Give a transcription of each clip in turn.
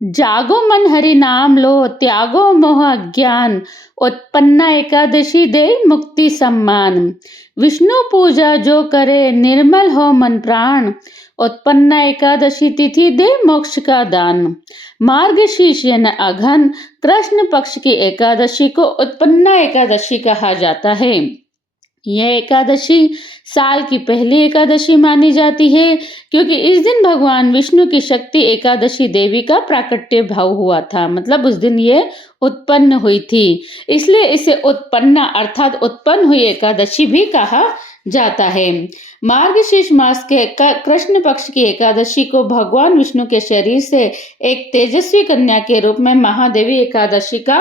जागो मन हरि नाम लो, त्यागो मोह अज्ञान, उत्पन्ना एकादशी दे मुक्ति सम्मान। विष्णु पूजा जो करे, निर्मल हो मन प्राण, उत्पन्ना एकादशी तिथि दे मोक्ष का दान। मार्गशीर्ष यानी अघन कृष्ण पक्ष की एकादशी को उत्पन्ना एकादशी कहा जाता है। यह एकादशी साल की पहली एकादशी मानी जाती है, क्योंकि इस दिन भगवान विष्णु की शक्ति एकादशी देवी का प्राकट्य भाव हुआ था। मतलब उस दिन ये उत्पन्न हुई थी, इसलिए इसे उत्पन्ना अर्थात उत्पन्न हुई एकादशी भी कहा जाता है। मार्गशीर्ष मास के कृष्ण पक्ष की एकादशी को भगवान विष्णु के शरीर से एक तेजस्वी कन्या के रूप में महादेवी एकादशी का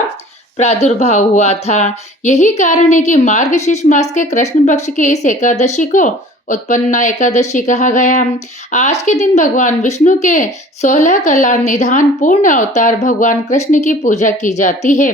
प्रादुर्भाव हुआ था। यही कारण है कि मार्गशीर्ष मास के कृष्ण पक्ष की इस एकादशी को उत्पन्ना एकादशी कहा गया। आज के दिन भगवान विष्णु के 16 कला निधान पूर्ण अवतार भगवान कृष्ण की पूजा की जाती है।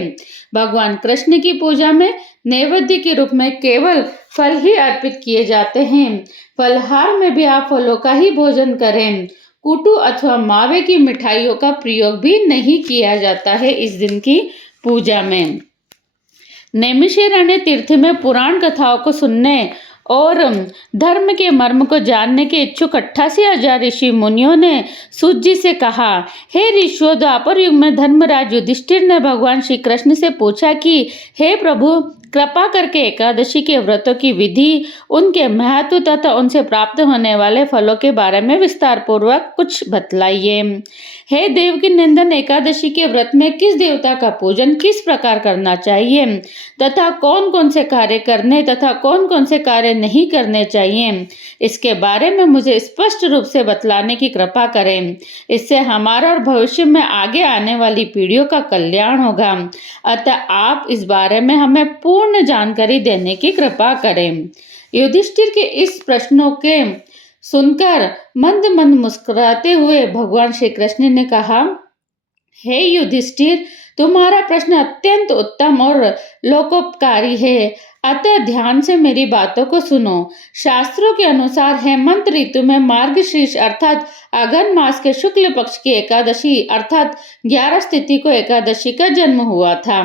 भगवान कृष्ण की पूजा में नैवेद्य के रूप में केवल फल ही अर्पित किए जाते हैं। फलहार में भी आप फलों का ही भोजन करें। कुटू अथवा मावे की मिठाइयों का प्रयोग भी नहीं किया जाता है इस दिन की पूजा में। नैमिषारण्य तीर्थ में पुराण कथाओं को सुनने और धर्म के मर्म को जानने के इच्छुक 88,000 ऋषि मुनियों ने सूत जी से कहा, हे ऋषियों, द्वापर युग में धर्मराज युधिष्ठिर ने भगवान श्री कृष्ण से पूछा कि हे प्रभु, कृपा करके एकादशी के व्रतों की विधि, उनके महत्व तथा उनसे प्राप्त होने वाले फलों के बारे में विस्तार पूर्वक कुछ बतलाइए। हे देव की नंदन, एकादशी के व्रत में किस देवता का पूजन किस प्रकार करना चाहिए तथा कौन कौन से कार्य करने तथा कौन कौन से कार्य नहीं करने चाहिए, इसके बारे में मुझे स्पष्ट रूप से बतलाने की कृपा करें। इससे हमारा और भविष्य में आगे आने वाली पीढ़ियों का कल्याण होगा। अतः आप इस बारे में हमें पूर्ण जानकारी देने की कृपा करें। युधिष्ठिर के इस प्रश्नों के सुनकर मंद मंद मुस्कुराते हुए भगवान श्री कृष्ण ने कहा, हे युधिष्ठिर, तुम्हारा प्रश्न अत्यंत उत्तम और लोकोपकारी है, अतः ध्यान से मेरी बातों को सुनो। शास्त्रों के अनुसार हेमंत ऋतु में मार्गशीर्ष अर्थात अघन मास के शुक्ल पक्ष की एकादशी अर्थात 11 तिथि को एकादशी का जन्म हुआ था।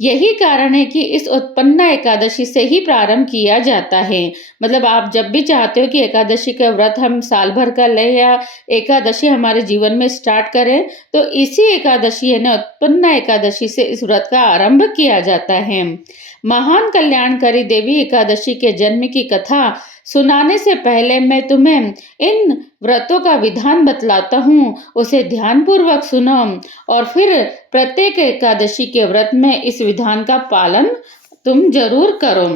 यही कारण है कि इस उत्पन्ना एकादशी से ही प्रारंभ किया जाता है। मतलब आप जब भी चाहते हो कि एकादशी का व्रत हम साल भर का ले या एकादशी हमारे जीवन में स्टार्ट करें, तो इसी एकादशी यानी उत्पन्ना एकादशी से इस व्रत का आरंभ किया जाता है। महान कल्याणकारी देवी एकादशी के जन्म की कथा सुनाने से पहले मैं तुम्हें इन व्रतों का विधान बतलाता हूँ, उसे ध्यानपूर्वक सुनो और फिर प्रत्येक एकादशी के व्रत में इस विधान का पालन तुम जरूर करो।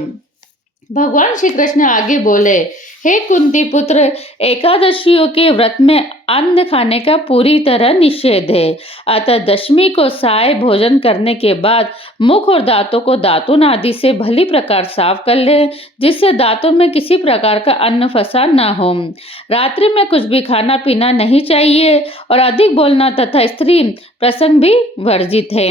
भगवान श्री कृष्ण आगे बोले, हे कुंती पुत्र, एकादशियों के व्रत में अन्न खाने का पूरी तरह निषेध है। अतः दशमी को साय भोजन करने के बाद मुख और दांतों को दातुन आदि से भली प्रकार साफ कर ले, जिससे दांतों में किसी प्रकार का अन्न फंसा न हो। रात्रि में कुछ भी खाना पीना नहीं चाहिए और अधिक बोलना तथा स्त्री प्रसंग भी वर्जित है।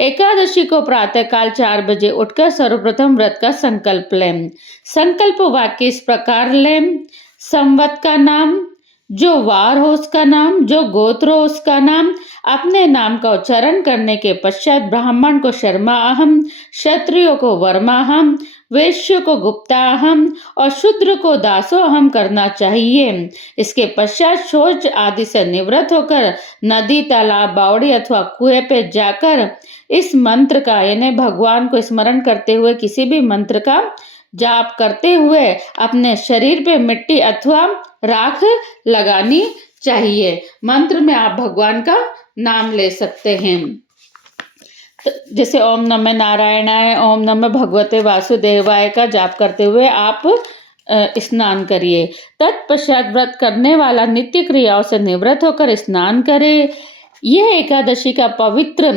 एकादशी को प्रातःकाल 4 बजे उठकर सर्वप्रथम व्रत का संकल्प लें। संकल्प वाक्य इस प्रकार लें, संवत का नाम, जो वार हो उसका नाम, जो गोत्र हो उसका नाम, अपने नाम का उच्चारण करने के पश्चात ब्राह्मण को शर्मा अहम, क्षत्रियो को वर्मा अहम, वैश्य को गुप्ता अहम और शूद्र को दासो अहम करना चाहिए। इसके पश्चात शौच आदि से निवृत्त होकर नदी, तालाब, बावड़ी अथवा कुएं पे जाकर इस मंत्र का यानी भगवान को स्मरण करते हुए किसी भी मंत्र का जाप करते हुए अपने शरीर पे मिट्टी अथवा राख लगानी चाहिए। मंत्र में आप भगवान का नाम ले सकते हैं, जैसे ओम नमः नारायणाय, ओम नमः भगवते वासुदेवाय का जाप करते हुए आप स्नान करिए। तत्पश्चात व्रत करने वाला नित्य क्रियाओं से निवृत्त होकर स्नान करे। यह एकादशी का पवित्र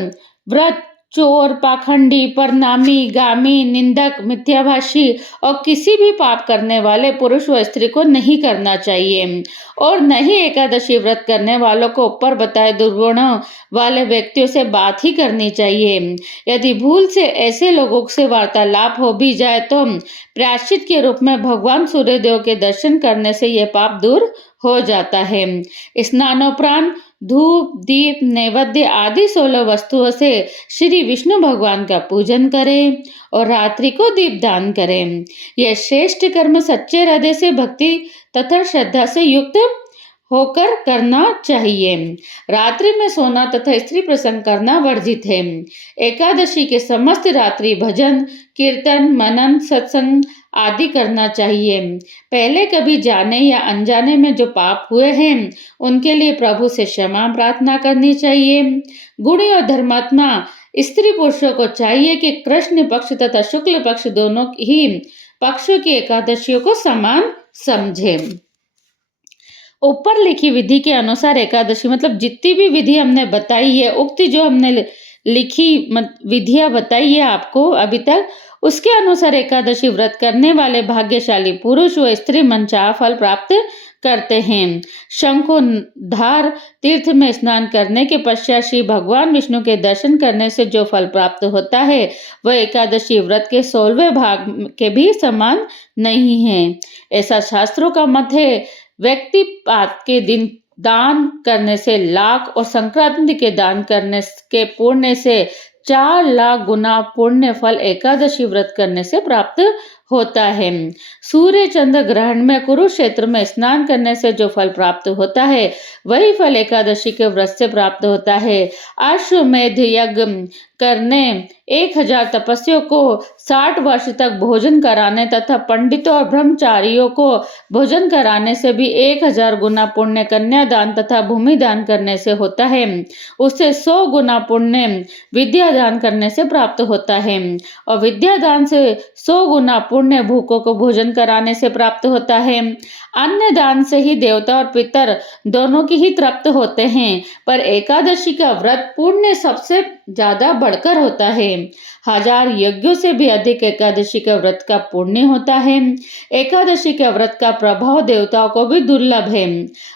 व्रत चोर, पाखंडी, परनामी, गामी, निंदक, मिथ्याभाषी और किसी भी पाप करने वाले पुरुष व स्त्री को नहीं करना चाहिए और न ही एकादशी व्रत करने वालों को ऊपर बताए दुर्गुणों वाले व्यक्तियों से बात ही करनी चाहिए। यदि भूल से ऐसे लोगों से वार्तालाप हो भी जाए तो प्रायश्चित के रूप में भगवान सूर्यदेव के दर्शन करने से यह पाप दूर हो जाता है। स्नानोपरांत धूप, दीप, नैवेद्य आदि 16 वस्तुओं से श्री विष्णु भगवान का पूजन करें और रात्रि को दीप दान करें। यह श्रेष्ठ कर्म सच्चे हृदय से भक्ति तथा श्रद्धा से युक्त होकर करना चाहिए। रात्रि में सोना तथा स्त्री प्रसंग करना वर्जित है। एकादशी के समस्त रात्रि भजन, कीर्तन, मनन, सत्संग आदि करना चाहिए। पहले कभी जाने या अनजाने में जो पाप हुए हैं उनके लिए प्रभु से क्षमा प्रार्थना करनी चाहिए। गुणी और धर्मात्मा स्त्री पुरुषों को चाहिए कि कृष्ण पक्ष तथा शुक्ल पक्ष दोनों ही पक्षों की एकादशियों को समान समझें। ऊपर लिखी विधि के अनुसार एकादशी मतलब जितनी भी विधि हमने बताई है, उक्त जो हमने लिखी विधियां बताई है आपको अभी तक, उसके अनुसार एकादशी व्रत करने वाले भाग्यशाली पुरुष व स्त्री मनचाहा फल प्राप्त करते हैं। शंखोधार तीर्थ में स्नान करने के पश्चात श्री भगवान विष्णु के दर्शन करने से जो फल प्राप्त होता है वह एकादशी व्रत के 16वें भाग के भी समान नहीं है, ऐसा शास्त्रों का मत है। व्यक्ति पात के दिन दान करने से लाख और संक्रांति के दान करने के पुण्य से 4 लाख गुना पुण्य फल एकादशी व्रत करने से प्राप्त होता है। सूर्य चंद्र ग्रहण में कुरुक्षेत्र में स्नान करने से जो फल प्राप्त होता है वही फल एकादशी के व्रत से प्राप्त होता है। अश्वमेध यज्ञ करने 1000 तपस्वियों को 60 वर्ष तक भोजन कराने तथा पंडितों और ब्रह्मचारियों को भोजन कराने से भी 1000 गुना पुण्य कन्यादान तथा भूमि दान करने से होता है। उससे 100 गुना पुण्य विद्या दान करने से प्राप्त होता है और विद्या दान से 100 गुना पुण्य भूखों को भोजन कराने से प्राप्त होता है। अन्न दान से ही देवता और पितर दोनों की ही तृप्त होते हैं, पर एकादशी का व्रत पुण्य सबसे ज्यादा बढ़कर होता है। 1000 यज्ञों से भी अधिक एकादशी का व्रत का पुण्य होता है। एकादशी का व्रत का प्रभाव देवताओं को भी दुर्लभ है।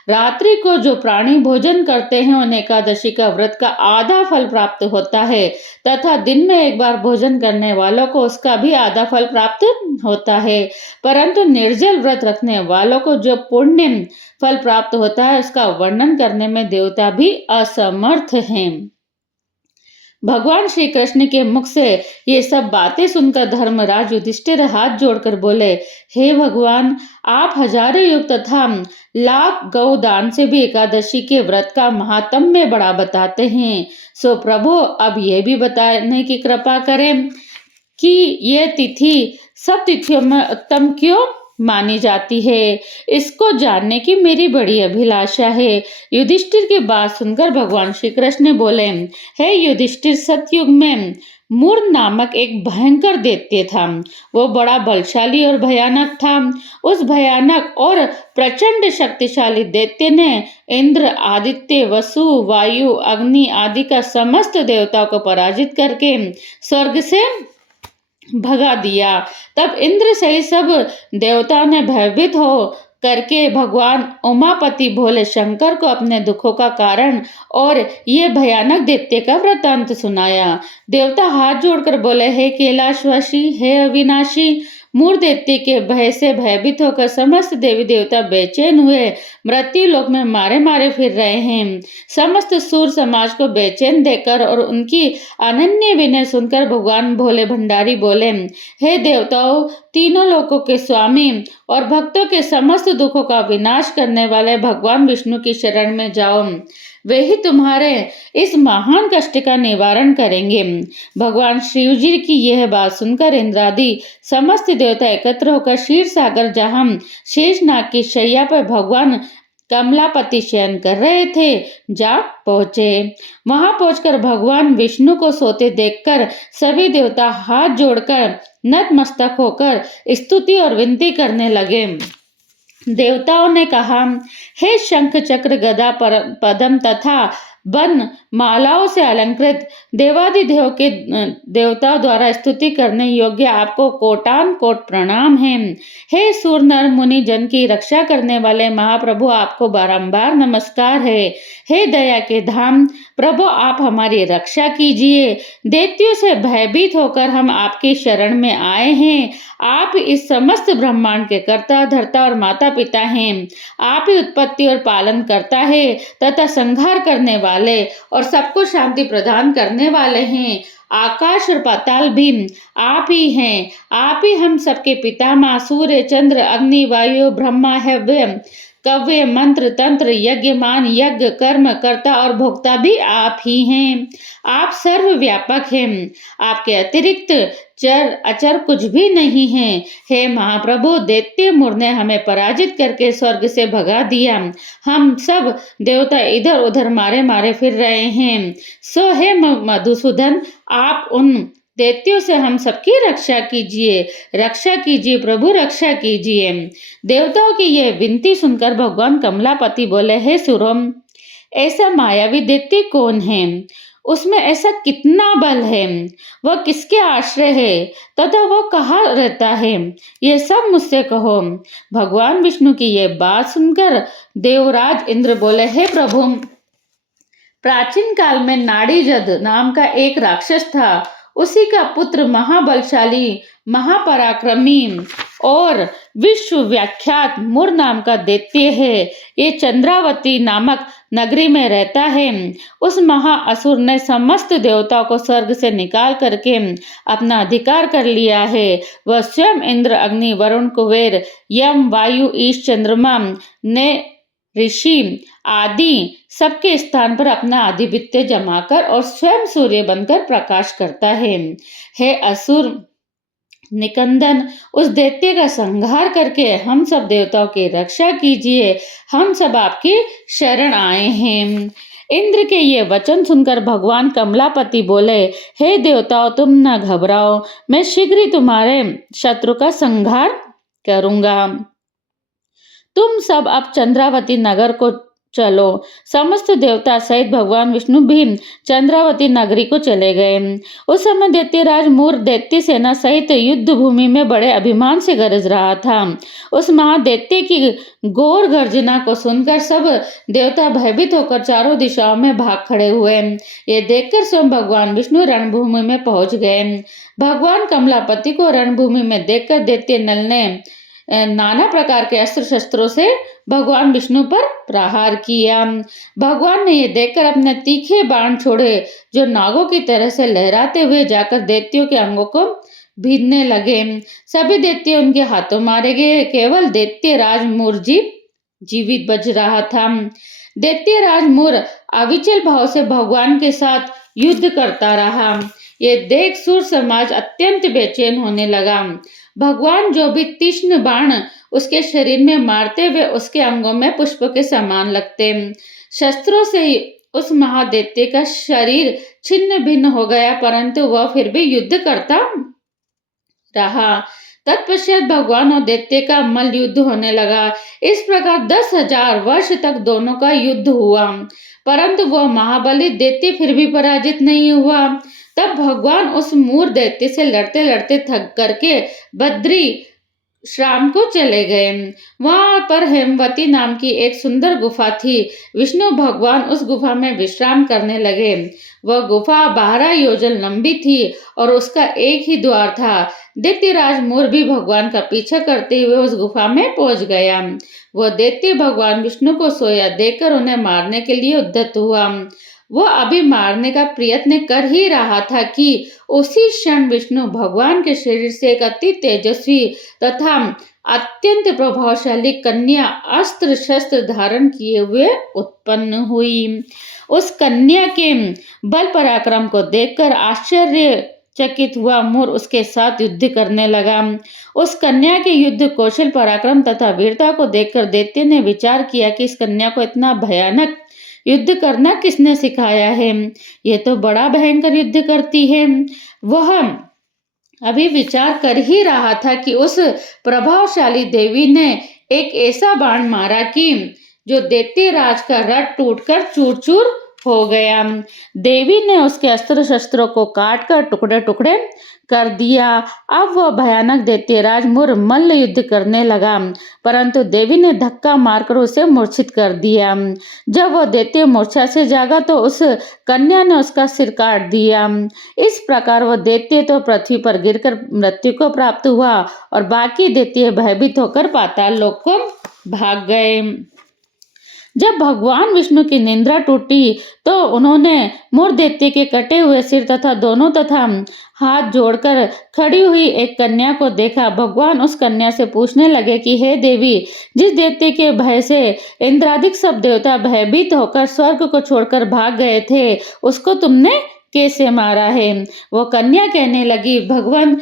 रात्रि को जो प्राणी भोजन करते हैं उन एकादशी का व्रत का आधा फल प्राप्त होता है तथा दिन में एक बार भोजन करने वालों को उसका भी आधा फल प्राप्त होता है, परंतु निर्जल व्रत रखने वालों को जो पुण्य फल प्राप्त होता है उसका वर्णन करने में देवता भी असमर्थ हैं। भगवान श्री कृष्ण के मुख से ये सब बातें सुनकर धर्मराज युधिष्ठिर हाथ जोड़कर बोले, हे भगवान, आप हजारों युग तथा लाख गौ दान से भी एकादशी के व्रत का महात्म्य बड़ा बताते हैं। सो प्रभु अब ये भी बताने की कृपा करें कि यह तिथि सब तिथियों में उत्तम क्यों मानी जाती है, इसको जानने की मेरी बड़ी अभिलाषा है। युधिष्ठिर की बात सुनकर भगवान श्री कृष्ण बोले, हे युधिष्ठिर, सतयुग में मूर नामक एक भयंकर दैत्य था। वो बड़ा बलशाली और भयानक था। उस भयानक और प्रचंड शक्तिशाली दैत्य ने इंद्र, आदित्य, वसु, वायु, अग्नि आदि का समस्त देवताओं को पराजित करके स्वर्ग से भगा दिया। तब इंद्र सहित सब देवताओं ने भयभीत हो करके भगवान उमापति भोले शंकर को अपने दुखों का कारण और ये भयानक दैत्य का वृत्तांत सुनाया। देवता हाथ जोड़कर बोले, हे कैलाशवासी, हे अविनाशी, मूर दैत्य के भय से भयभीत होकर समस्त देवी देवता बेचैन हुए मृत्यु लोक में मारे मारे फिर रहे हैं। समस्त सूर समाज को बेचैन देखकर और उनकी अनन्य विनय सुनकर भगवान भोले भंडारी बोले, हे देवताओं, तीनों लोकों के स्वामी और भक्तों के समस्त दुखों का विनाश करने वाले भगवान विष्णु की शरण में जाओ, वे ही तुम्हारे इस महान कष्ट का निवारण करेंगे। भगवान शिव जी की यह बात सुनकर इंद्रादि समस्त देवता एकत्र होकर क्षीर सागर जहां शेषनाग की शैया पर भगवान कमलापति शयन कर रहे थे जा पहुंचे। वहां पहुंचकर भगवान विष्णु को सोते देखकर सभी देवता हाथ जोड़कर नतमस्तक होकर स्तुति और विनती करने लगे। देवताओं ने कहा, हे शंख चक्र गदा पद्म तथा वन मालाओं से अलंकृत देवादिदेव के देवताओं द्वारा स्तुति करने योग्य आपको कोटान कोट प्रणाम है। हे सूर नर मुनि जन की रक्षा करने वाले महाप्रभु, आपको बारंबार नमस्कार है। हे दया के धाम प्रभु, आप हमारी रक्षा कीजिए। दैत्यों से भयभीत होकर हम आपकी शरण में आए हैं। आप इस समस्त ब्रह्मांड के कर्ता धर्ता और माता पिता हैं। आप ही उत्पत्ति और पालन करता है तथा संहार करने वाले और सबको शांति प्रदान करने वाले हैं। आकाश और पाताल भी आप ही हैं। आप ही हम सबके पितामह, सूर्य चंद्र अग्नि वायु ब्रह्मा हव्य कव्य मंत्र तंत्र यज्ञमान यज्ञ कर्म कर्ता और भोक्ता भी आप ही हैं। आप सर्वव्यापक हैं। आपके अतिरिक्त चर अचर कुछ भी नहीं है। हे महाप्रभु, दैत्य मुर ने हमें पराजित करके स्वर्ग से भगा दिया। हम सब देवता इधर उधर मारे मारे फिर रहे हैं। सो हे मधुसूदन, आप उन दैत्यों से हम सबकी रक्षा कीजिए प्रभु, रक्षा कीजिए। देवताओं की यह विनती सुनकर भगवान कमलापति बोले, हे सुरोम, ऐसा मायावी दैत्य कौन है? उसमें ऐसा कितना बल है? वह किसके आश्रय है तथा वह कहाँ रहता है? ये सब मुझसे कहो। भगवान विष्णु की यह बात सुनकर देवराज इंद्र बोले, हे प्रभु, प्राचीन काल में नाड़ीजद नाम का एक राक्षस था। उसी का पुत्र महाबलशाली महापराक्रमी और विश्व विख्यात मुर नाम का दैत्य है। ये चंद्रावती नामक नगरी में रहता है। उस महाअसुर ने समस्त देवताओं को स्वर्ग से निकाल करके अपना अधिकार कर लिया है। वह स्वयं इंद्र अग्नि वरुण कुबेर यम वायु ईश चंद्रमा ने ऋषि आदि सबके स्थान पर अपना आधिपत्य जमाकर और स्वयं सूर्य बनकर प्रकाश करता है। हे असुर निकंदन, उस दैत्य का संहार करके हम सब देवताओं की रक्षा कीजिए। हम सब आपकी शरण आए हैं। इंद्र के ये वचन सुनकर भगवान कमलापति बोले, हे देवताओं, तुम न घबराओ, मैं शीघ्र ही तुम्हारे शत्रु का संहार करूंगा। तुम सब अब चंद्रावती नगर को चलो। समस्त देवता सहित भगवान विष्णु भी चंद्रावती नगरी को चले गए। उस समय दैत्यराज मूर दैत्य सेना सहित युद्ध भूमि में बड़े अभिमान से गरज रहा था। उस महादैत्य की घोर गर्जना को सुनकर सब देवता भयभीत होकर चारों दिशाओं में भाग खड़े हुए। ये देखकर स्वयं भगवान विष्णु रणभूमि में पहुंच गए। भगवान कमलापति को रणभूमि में देखकर दैत्य नल ने नाना प्रकार के अस्त्र शस्त्रों से भगवान विष्णु पर प्रहार किया। भगवान ने यह देखकर अपने तीखे बाण छोड़े, जो नागों की तरह से लहराते हुए जाकर दैत्यों के अंगों को भीनने लगे। सभी दैत्य उनके हाथों मारे गए। केवल दैत्य राज मूर्जी जीवित बच रहा था। दैत्य राज मूर अविचल भाव से भगवान के साथ युद्ध करता रहा। ये देख सुर समाज अत्यंत बेचैन होने लगा। भगवान जो भी तीक्ष्ण बाण उसके शरीर में मारते हुए उसके अंगों में पुष्प के समान लगते। शस्त्रों से ही उस महादैत्य का शरीर छिन्न भिन्न हो गया, परंतु वह फिर भी युद्ध करता रहा। तत्पश्चात भगवान और दैत्य का मल्ल युद्ध होने लगा। इस प्रकार 10,000 वर्ष तक दोनों का युद्ध हुआ, परंतु वह महाबली दैत्य फिर भी पराजित नहीं हुआ। तब भगवान उस मूर दैत्य से लड़ते लड़ते थक करके बद्री श्राम को चले गए। वहां पर हेमवती नाम की एक सुंदर गुफा थी। विष्णु भगवान उस गुफा में विश्राम करने लगे। वह गुफा 12 योजन लंबी थी और उसका एक ही द्वार था। दैत्यराज मूर भी भगवान का पीछा करते हुए उस गुफा में पहुंच गया। वह दैत्य भगवान विष्णु को सोया देखकर उन्हें मारने के लिए उद्यत हुआ। वह अभी मारने का प्रयत्न कर ही रहा था कि उसी क्षण विष्णु भगवान के शरीर से एक अति तेजस्वी तथा अत्यंत प्रभावशाली कन्या अस्त्र शस्त्र धारण किए हुए उत्पन्न हुई। उस कन्या के बल पराक्रम को देखकर आश्चर्यचकित हुआ मूर उसके साथ युद्ध करने लगा। उस कन्या के युद्ध कौशल पराक्रम तथा वीरता को देखकर दैत्य ने विचार किया कि इस कन्या को इतना भयानक युद्ध करना किसने सिखाया है? यह तो बड़ा भयंकर युद्ध करती है। वह अभी विचार कर ही रहा था कि उस प्रभावशाली देवी ने एक ऐसा बाण मारा कि जो दैत्यराज का रथ टूटकर चूर चूर हो गया। देवी ने उसके अस्त्र शस्त्रों को काट कर टुकड़े टुकड़े कर दिया। अब वह भयानक दैत्यराज मुर मल्ल युद्ध करने लगा, परंतु देवी ने धक्का मारकर उसे मूर्छित कर दिया। जब वह दैत्य मूर्छा से जागा तो उस कन्या ने उसका सिर काट दिया। इस प्रकार वह दैत्य तो पृथ्वी पर गिरकर मृत्यु को प्राप्त हुआ और बाकी दैत्य भयभीत होकर पाताल लोक को भाग गए। जब भगवान विष्णु की निंद्रा टूटी तो उन्होंने मुर दैत्य के कटे हुए सिर तथा दोनों तथा हाथ जोड़कर खड़ी हुई एक कन्या को देखा। भगवान उस कन्या से पूछने लगे कि हे देवी, जिस दैत्य के भय से इंद्रादिक सब देवता भयभीत होकर स्वर्ग को छोड़कर भाग गए थे, उसको तुमने कैसे मारा है? वो कन्या कहने लगी, भगवान,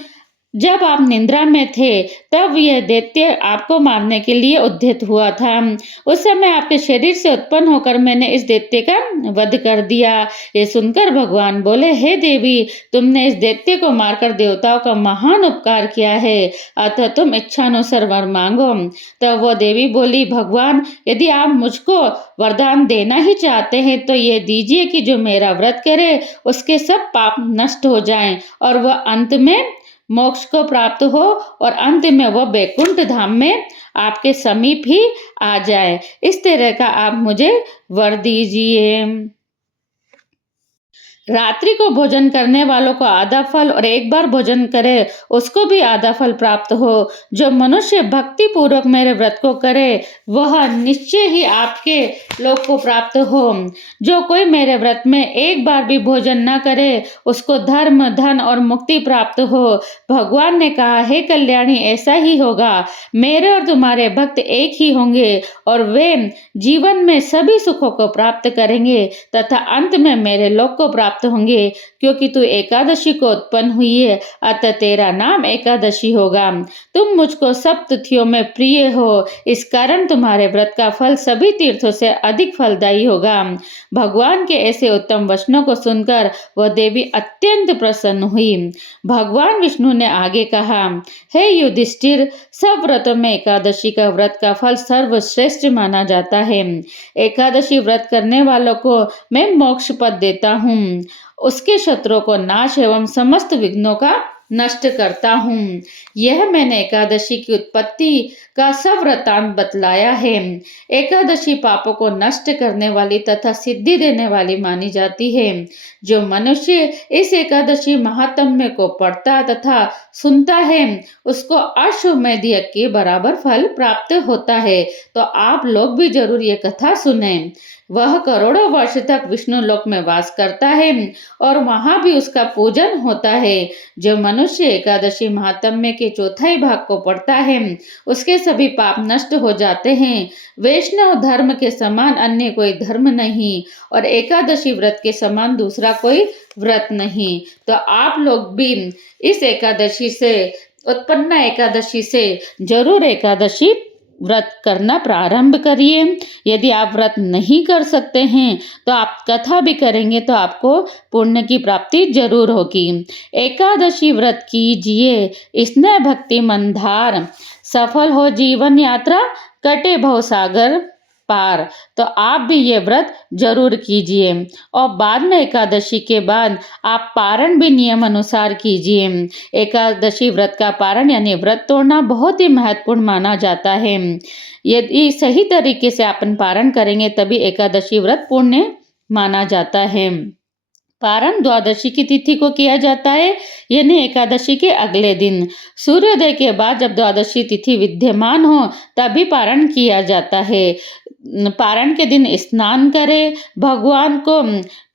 जब आप निद्रा में थे तब यह दैत्य आपको मारने के लिए उद्यत हुआ था। उस समय आपके शरीर से उत्पन्न होकर मैंने इस दैत्य का वध कर दिया। ये सुनकर भगवान बोले, हे देवी, तुमने इस दैत्य को मारकर देवताओं का महान उपकार किया है, अतः तुम इच्छानुसार वर मांगो। तब वो देवी बोली, भगवान, यदि आप मुझको वरदान देना ही चाहते हैं तो ये दीजिए कि जो मेरा व्रत करे उसके सब पाप नष्ट हो जाएं और वह अंत में मोक्ष को प्राप्त हो और अंत में वह बैकुंठ धाम में आपके समीप ही आ जाए। इस तरह का आप मुझे वर दीजिए। रात्रि को भोजन करने वालों को आधा फल और एक बार भोजन करे उसको भी आधा फल प्राप्त हो। जो मनुष्य भक्ति पूर्वक मेरे व्रत को करे वह निश्चय ही आपके लोक को प्राप्त हो। जो कोई मेरे व्रत में एक बार भी भोजन न करे उसको धर्म, धन और मुक्ति प्राप्त हो। भगवान ने कहा, हे कल्याणी, ऐसा ही होगा। मेरे और तुम्हारे भक्त एक ही होंगे और वे जीवन में सभी सुखों को प्राप्त करेंगे तथा अंत में मेरे लोक को प्राप्त होंगे। क्योंकि तू एकादशी को उत्पन्न हुई है, अतः तेरा नाम एकादशी होगा। तुम मुझको सब तिथियों में प्रिय हो, इस कारण तुम्हारे व्रत का फल सभी तीर्थों से अधिक फलदायी होगा। भगवान के ऐसे उत्तम वचनों को सुनकर वह देवी अत्यंत प्रसन्न हुई। भगवान विष्णु ने आगे कहा, हे युधिष्ठिर, सब व्रतों में एकादशी का व्रत का फल सर्वश्रेष्ठ माना जाता है। एकादशी व्रत करने वालों को मैं मोक्ष पद देता हूँ, उसके शत्रुओं को नाश एवं समस्त विघ्नों का नष्ट करता हूँ। यह मैंने एकादशी की उत्पत्ति का सब वृत्तांत बतलाया है। एकादशी पापों को नष्ट करने वाली तथा सिद्धि देने वाली मानी जाती है। जो मनुष्य इस एकादशी महात्म्य को पढ़ता तथा सुनता है उसको अश्वमेध यज्ञ के बराबर फल प्राप्त होता है। तो आप लोग भी जरूर ये कथा सुने। वह करोड़ों वर्ष तक विष्णु लोक में वास करता है और वहां भी उसका पूजन होता है। जो मनुष्य एकादशी महात्म्य के चौथाई भाग को पढ़ता है उसके सभी पाप नष्ट हो जाते हैं। वैष्णव धर्म के समान अन्य कोई धर्म नहीं और एकादशी व्रत के समान दूसरा कोई व्रत नहीं। तो आप लोग भी इस एकादशी से, उत्पन्ना एकादशी से जरूर एकादशी व्रत करना प्रारंभ करिए। यदि आप व्रत नहीं कर सकते हैं तो आप कथा भी करेंगे तो आपको पुण्य की प्राप्ति जरूर होगी। एकादशी व्रत कीजिए, स्नेह भक्ति मंदार, सफल हो जीवन यात्रा, कटे भवसागर पार। तो आप भी ये व्रत जरूर कीजिए और बाद में एकादशी के बाद आप पारण भी नियम अनुसार कीजिए। एकादशी व्रत का पारण यानी व्रत तोड़ना बहुत ही महत्वपूर्ण माना जाता है। यदि सही तरीके से अपन पारण करेंगे तभी एकादशी व्रत पुण्य माना जाता है। पारण द्वादशी की तिथि को किया जाता है, यानी एकादशी के अगले दिन सूर्योदय के बाद जब द्वादशी तिथि विद्यमान हो तभी पारण किया जाता है। पारण के दिन स्नान करें, भगवान को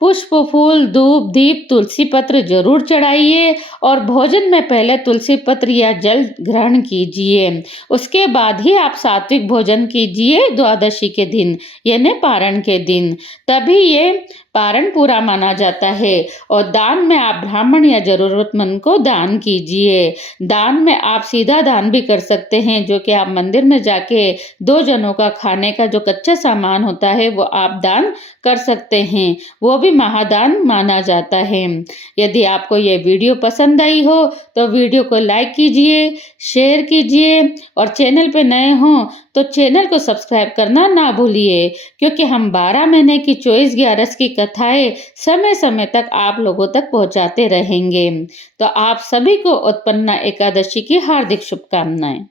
पुष्प, फूल, धूप, दीप, तुलसी पत्र जरूर चढ़ाइए और भोजन में पहले तुलसी पत्र या जल ग्रहण कीजिए। उसके बाद ही आप सात्विक भोजन कीजिए द्वादशी के दिन यानी पारण के दिन, तभी ये पारण पूरा माना जाता है। और दान में आप ब्राह्मण या जरूरतमंद को दान कीजिए। दान में आप सीधा दान भी कर सकते हैं, जो कि आप मंदिर में जाके 2 जनों का खाने का जो कच्चा सामान होता है वो आप दान कर सकते हैं, वो भी महादान माना जाता है। यदि आपको ये वीडियो पसंद आई हो तो वीडियो को लाइक कीजिए, शेयर कीजिए और चैनल पे नए हों तो चैनल को सब्सक्राइब करना ना भूलिए, क्योंकि हम 12 महीने की 24/11 की कथाएं समय समय तक आप लोगों तक पहुंचाते रहेंगे। तो आप सभी को उत्पन्ना एकादशी की हार्दिक शुभकामनाएं।